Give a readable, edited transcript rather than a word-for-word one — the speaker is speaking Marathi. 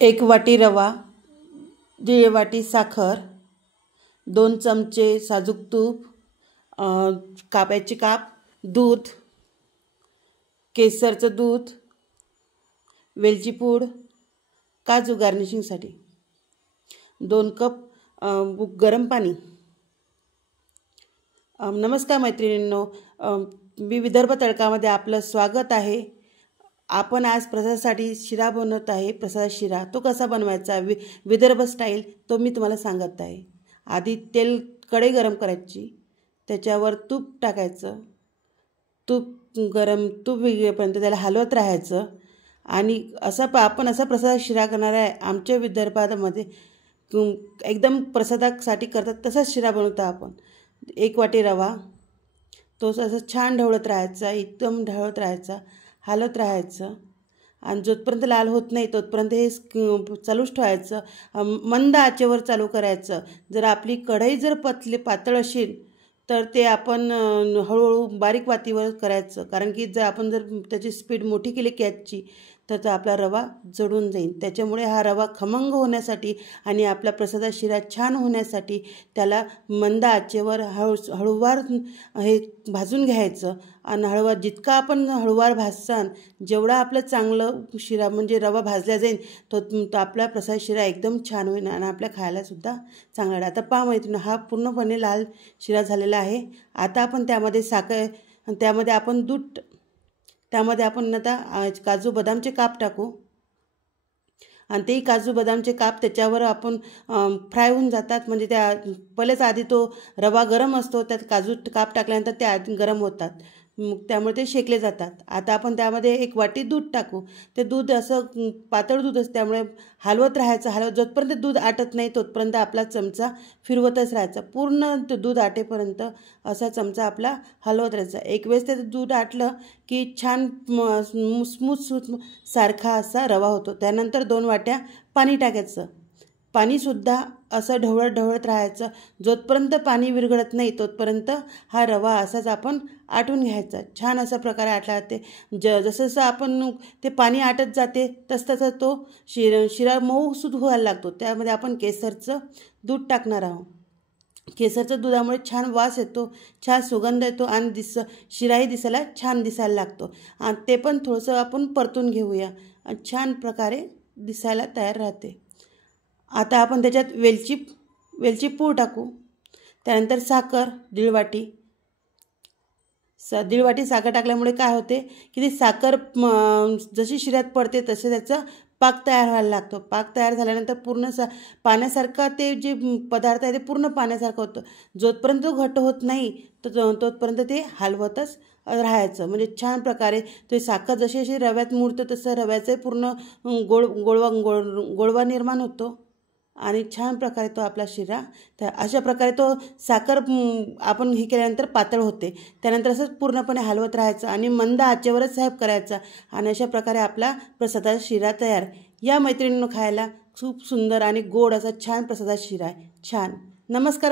एक वाटी रवा, 1.5 वाटी साखर, 2 चमचे साजूक तूप, कापायचे काप, दूध, केसरचं दूध, वेलची पूड, काजू गार्निशिंगसाठी, 2 कप गरम पाणी। नमस्कार मैत्रिणींनो, मी विदर्भ तडकामध्ये आपलं स्वागत आहे। आपण आज प्रसादासाठी शिरा बनवत आहे। प्रसाद शिरा तो कसा बनवायचा विदर्भ स्टाईल तो मी तुम्हाला सांगत आहे। आधी तेल कढई गरम करायची, त्याच्यावर तूप टाकायचं। तूप विझेपर्यंत त्याला हलवत राहायचं आणि आपण असा प्रसाद शिरा करणार आहे। आमच्या विदर्भामध्ये एकदम प्रसादासाठी करतात तसाच शिरा बनवतो आपण। 1 वाटी रवा, तो असं छान ढवळत राहायचा, एकदम ढवळत राहायचा, हलत राहायचं आणि जोपर्यंत लाल होत नाही तोपर्यंत हे चालूच ठेवायचं। मंद आचेवर चालू करायचं। जर आपली कढई जर पातळ असेल तर ते आपण हळूहळू बारीक वातीवर करायचं, कारण की जर त्याची स्पीड मोठी केली गॅसची तर आपला रवा जळून जाईल। त्याच्यामुळे हा रवा खमंग होण्यासाठी आणि आपला प्रसाद शिरा छान होण्यासाठी त्याला मंद आचेवर हळूवार हे भाजून घ्यायचं आणि हळूवार जितका आपण हळूवार भाजसान जेवढा आपलं चांगलं शिरा म्हणजे रवा भाजला जाईल तो आपला प्रसाद शिरा एकदम छान होईल आणि आपल्या खायला सुद्धा चांगला लागेल। आता पहा मैत्रिणी, हा पूर्णपणे लाल शिरा झालेला आहे। आता आपण त्यामध्ये साखर, त्यामध्ये आपण दूध, त्यामध्ये आपण आता काजू बदामचे काप टाकू आणि ते काजू बदामचे काप त्याच्यावर आपण फ्राय होऊन जातात। म्हणजे त्या पहिलेच आधी तो रवा गरम असतो, त्यात काजू काप टाकल्यानंतर ते आधी गरम होतात, त्यामुळे ते शेकले जातात। आता आपण त्यामध्ये 1 वाटी दूध टाकू। ते दूध असं पातळ दूध असतं, त्यामुळे हलवत राहायचं। जोपर्यंत दूध आटत नाही तोपर्यंत आपला चमचा फिरवतच राहायचा। पूर्ण ते दूध आटेपर्यंत असा चमचा आपला हलवत राहायचा। एक वेळेस ते दूध आटलं की छान स्मूथ सारखा असा रवा होतो। त्यानंतर 2 वाट्या पाणी टाकायचं। पाणीसुद्धा असं ढवळत राहायचं। जोपर्यंत पाणी विरघळत नाही तोपर्यंत हा रवा असाच आपण आटून घ्यायचा। छान अशा प्रकारे आटला जाते। जसं आपण ते पाणी आटत जाते तसं तो शिरा मऊसूद व्हायला लागतो। त्यामध्ये आपण केसरचं दूध टाकणार आहोत। केसरचं दुधामुळे छान वास येतो, छान सुगंध येतो आणि शिराही दिसायला छान दिसायला लागतो। आणि ते पण थोडंसं आपण परतून घेऊया आणि छान प्रकारे दिसायला तयार राहते। आता आपण त्याच्यात वेलची पूड टाकू। त्यानंतर साखर 1.5 वाटी। 1.5 वाटी साखर टाकल्यामुळे काय होते की ती साखर जशी शिऱ्यात पडते तसे त्याचा पाक तयार व्हायला लागतो। पाक तयार झाल्यानंतर पूर्ण पाण्यासारखा ते जे पदार्थ आहे ते पूर्ण पाण्यासारखं होतं। जोपर्यंत घट्ट होत नाही तोपर्यंत ते हलवतच राहायचं। म्हणजे छान प्रकारे ते साखर जशी रव्यात मुरतं तसं रव्याचं पूर्ण गोळवा निर्माण होतो आणि छान प्रकारे तो आपला शिरा अशा प्रकारे तो साखर आपण हे केल्यानंतर पातळ होते। त्यानंतर असंच पूर्णपणे हलवत राहायचं आणि मंद आचेवरच साहेब करायचा आणि अशा प्रकारे आपला प्रसादाचा शिरा तयार। या मैत्रिणींनो, खायला खूप सुंदर आणि गोड असा छान प्रसादाचा शिरा आहे। छान। नमस्कार।